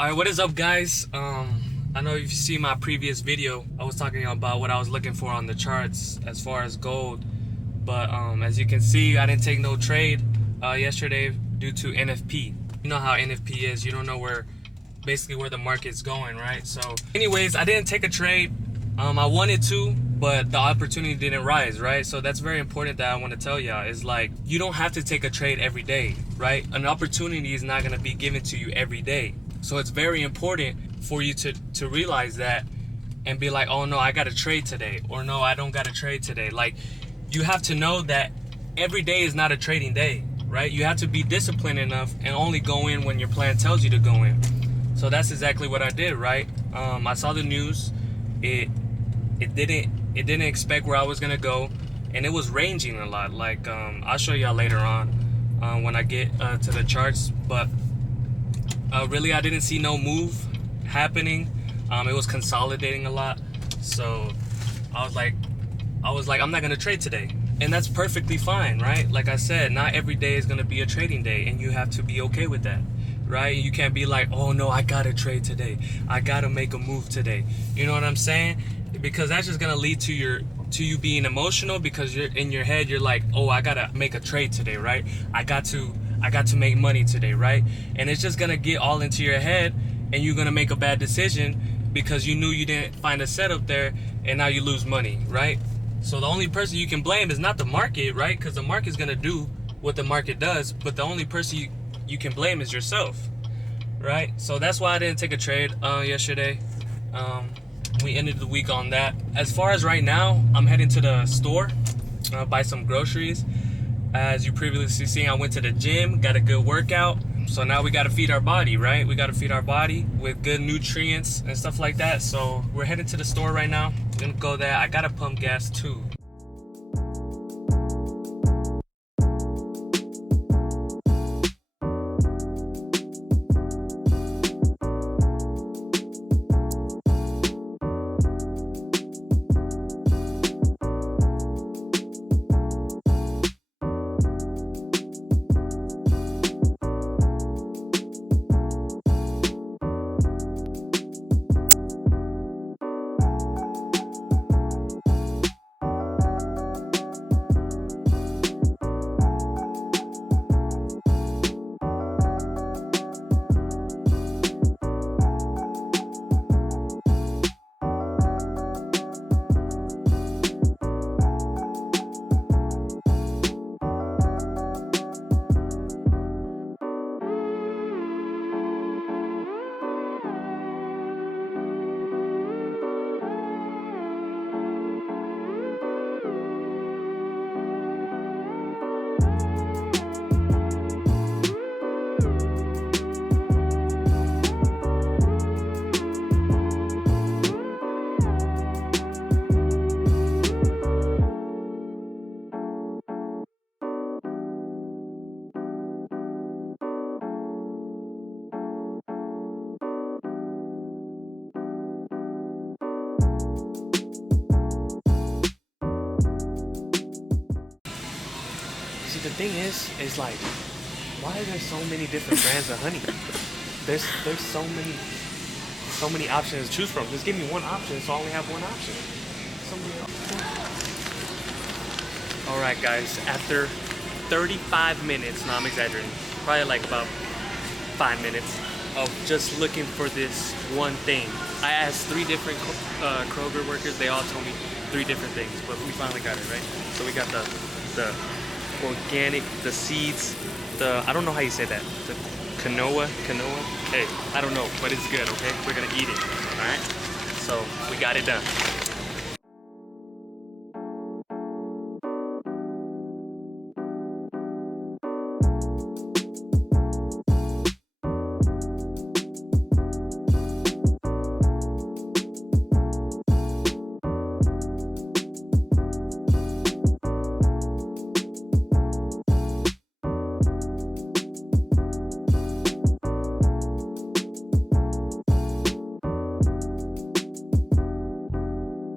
Alright, what is up, guys? I know if you see my previous video, I was talking about what I was looking for on the charts as far as gold. But as you can see, I didn't take no trade yesterday due to NFP. You know how NFP is. You don't know basically where the market's going, right? So anyways, I didn't take a trade. I wanted to, but the opportunity didn't rise, right? So that's very important that I want to tell y'all is like, you don't have to take a trade every day, right? An opportunity is not going to be given to you every day. So it's very important for you to realize that and be like, oh no, I got to trade today, or no, I don't got to trade today. Like, you have to know that every day is not a trading day, right? You have to be disciplined enough and only go in when your plan tells you to go in. So that's exactly what I did, right? I saw the news. It didn't expect where I was gonna go, and it was ranging a lot. Like I'll show y'all later on when I get to the charts. But really, I didn't see no move happening. It was consolidating a lot. So I was like, I'm not gonna trade today, and that's perfectly fine, right? Like I said, not every day is gonna be a trading day, and you have to be okay with that, right? You can't be like, oh no, I gotta trade today, I gotta make a move today. You know what I'm saying? Because that's just gonna lead to you being emotional, because you're in your head, you're like, oh, I gotta make a trade today, right? I got to make money today, right? And it's just gonna get all into your head, and you're gonna make a bad decision because you knew you didn't find a setup there, and now you lose money, right? So the only person you can blame is not the market, right? Because the market's gonna do what the market does, but the only person you can blame is yourself, right? So that's why I didn't take a trade yesterday. We ended the week on that. As far as right now, I'm heading to the store, buy some groceries. As you previously seen, I went to the gym, got a good workout. So now we got to feed our body, right? We got to feed our body with good nutrients and stuff like that. So we're heading to the store right now. I'm gonna go there. I gotta pump gas too. See, the thing is like, why are there so many different brands of honey? There's so many options to choose from. Just give me one option, so I only have one option. Alright guys, after 35 minutes, no, I'm exaggerating, probably like about 5 minutes of just looking for this one thing. I asked 3 different Kroger workers. They all told me 3 different things, but we finally got it, right? So we got the organic, the seeds, I don't know how you say that, the quinoa, hey, I don't know, but it's good, okay? We're gonna eat it, all right? So we got it done.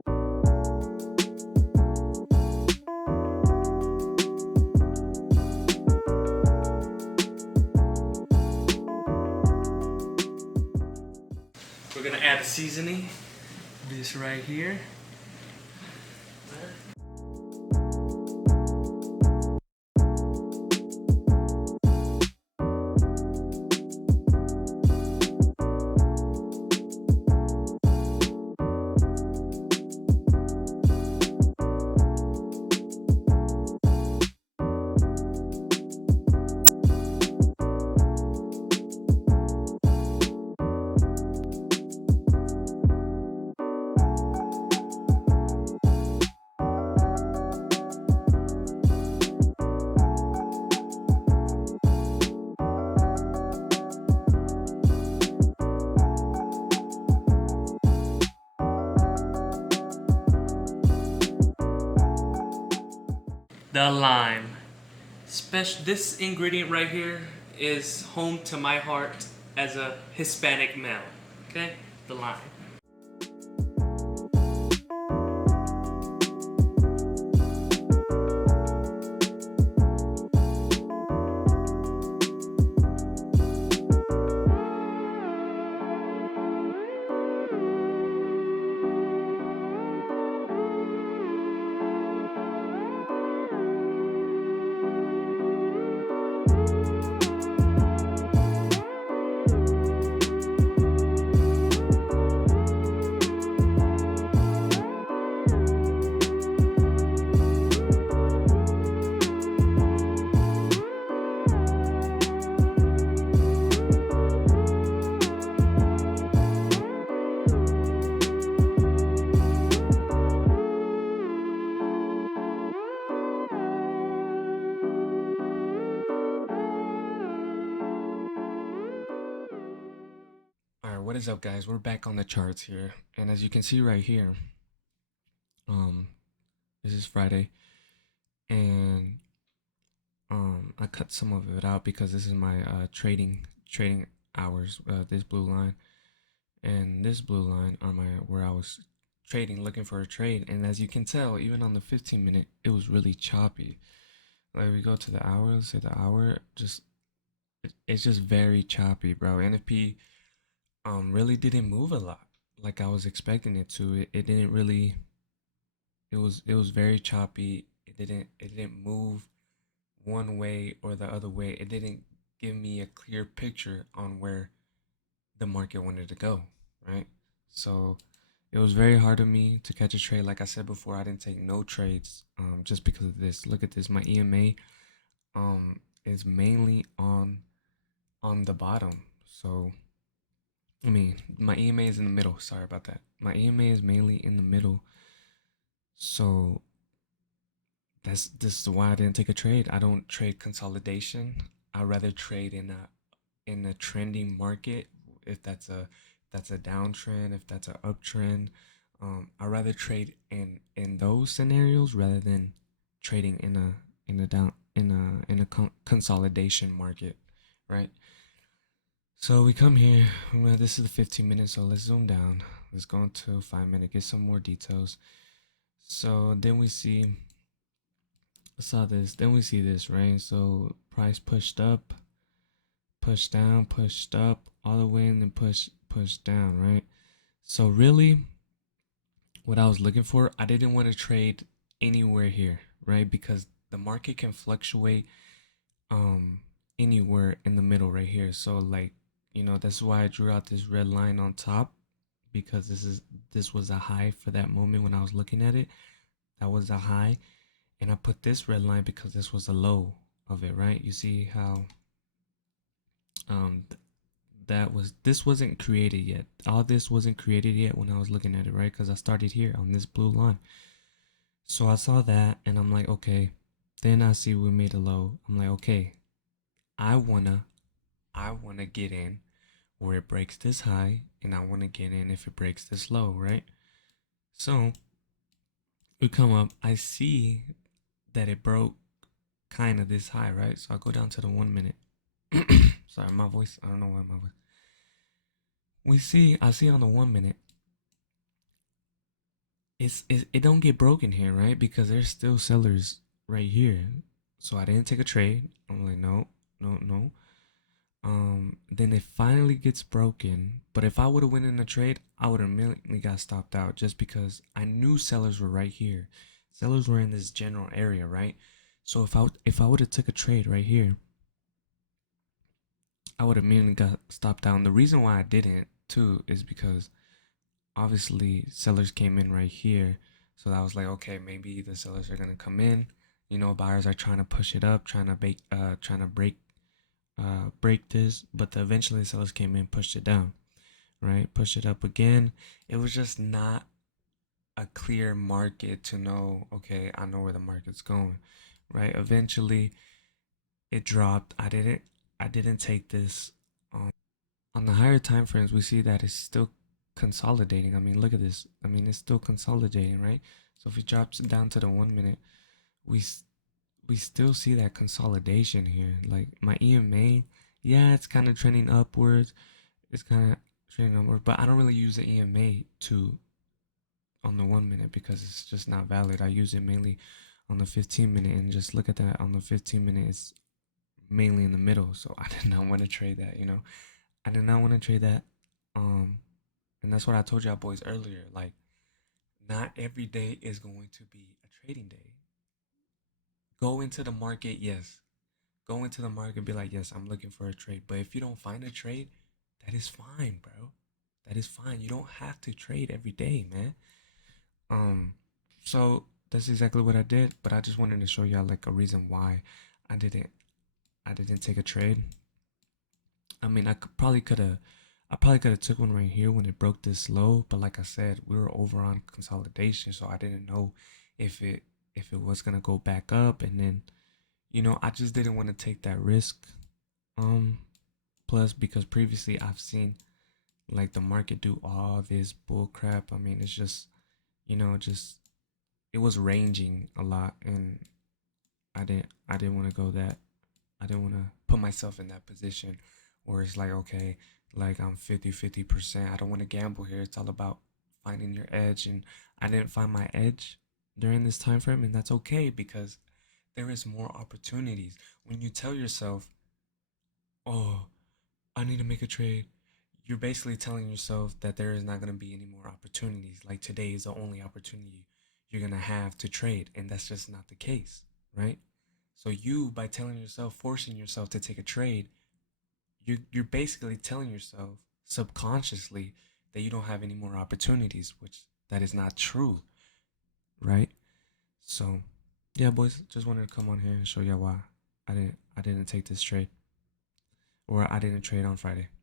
We're gonna add the seasoning. This right here. The lime. This ingredient right here is home to my heart as a Hispanic male. Okay? The lime. Alright, what is up guys? We're back on the charts here. And as you can see right here, this is Friday. And I cut some of it out because this is my trading hours, this blue line. And this blue line are my where I was trading, looking for a trade. And as you can tell, even on the 15-minute, it was really choppy. Like we go to the hour, let's say the hour, it's just very choppy, bro. NFP really didn't move a lot like I was expecting it to. It didn't really. It was very choppy. It didn't move one way or the other way. It didn't give me a clear picture on where the market wanted to go, right? So it was very hard on me to catch a trade. Like I said before, I didn't take no trades just because of this. Look at this. My EMA is mainly on the bottom. So I mean, my EMA is in the middle. Sorry about that. My EMA is mainly in the middle. So this is why I didn't take a trade. I don't trade consolidation. I rather trade in a trending market. If that's a downtrend, if that's an uptrend, I rather trade in those scenarios rather than trading in a consolidation market, right? So we come here. Well, this is the 15 minutes, so let's zoom down. Let's go into 5 minutes, get some more details. So then we see, saw this. Then we see this, right? So price pushed up, pushed down, pushed up, all the way, and then pushed down, right? So really, what I was looking for, I didn't want to trade anywhere here, right? Because the market can fluctuate um anywhere in the middle right here. So like, that's why I drew out this red line on top, because this was a high for that moment when I was looking at it. That was a high, and I put this red line because this was a low of it, right? You see how um this wasn't created yet. All this wasn't created yet when I was looking at it, right? Because I started here on this blue line. So I saw that and I'm like, okay. Then I see we made a low. I'm like, okay, I wanna get in where it breaks this high, and I wanna get in if it breaks this low, right? So we come up, I see that it broke kind of this high, right? So I'll go down to the 1 minute. Sorry, my voice, I don't know why my voice. I see on the 1 minute, it don't get broken here, right? Because there's still sellers right here. So I didn't take a trade. I'm like, no, no, no. Then it finally gets broken. But if I would have went in the trade, I would have immediately got stopped out just because I knew sellers were right here. Sellers were in this general area, right? So if I would have took a trade right here, I would have immediately got stopped out. And the reason why I didn't too is because obviously sellers came in right here. So I was like, okay, maybe the sellers are gonna come in. Buyers are trying to push it up, trying to break this, but eventually the sellers came in, pushed it down, right? Pushed it up again. It was just not a clear market to know, okay, I know where the market's going, right? Eventually it dropped. I didn't take this. On the higher time frames, we see that it's still consolidating. I mean, look at this. I mean, it's still consolidating, right? So if it drops down to the 1 minute, we we still see that consolidation here. Like my EMA, yeah, it's kind of trending upwards. It's kind of trending upwards, but I don't really use the EMA to on the 1 minute because it's just not valid. I use it mainly on the 15 minute, and just look at that on the 15 minute. It's mainly in the middle, so I did not want to trade that. I did not want to trade that. Um, and that's what I told y'all boys earlier. Like, not every day is going to be a trading day. Go into the market, yes. Go into the market and be like, yes, I'm looking for a trade. But if you don't find a trade, that is fine, bro. That is fine. You don't have to trade every day, man. Um, so that's exactly what I did. But I just wanted to show y'all like a reason why I didn't I didn't take a trade. I mean, I probably could have took one right here when it broke this low, but like I said, we were over on consolidation, so I didn't know if it was gonna go back up, and then I just didn't want to take that risk. Um, Plus because previously I've seen like the market do all this bull crap. I mean, it's just just it was ranging a lot, and I didn't want to go that I didn't want to put myself in that position where it's like, okay, like I'm 50-50%. I don't want to gamble here. It's all about finding your edge. And I didn't find my edge during this time frame. And that's okay because there is more opportunities. When you tell yourself, oh, I need to make a trade, you're basically telling yourself that there is not going to be any more opportunities. Like today is the only opportunity you're going to have to trade. And that's just not the case, right? So you, by telling yourself, forcing yourself to take a trade, you're basically telling yourself subconsciously that you don't have any more opportunities, which that is not true, right? So, yeah, boys, just wanted to come on here and show y'all why I didn't take this trade, or I didn't trade on Friday.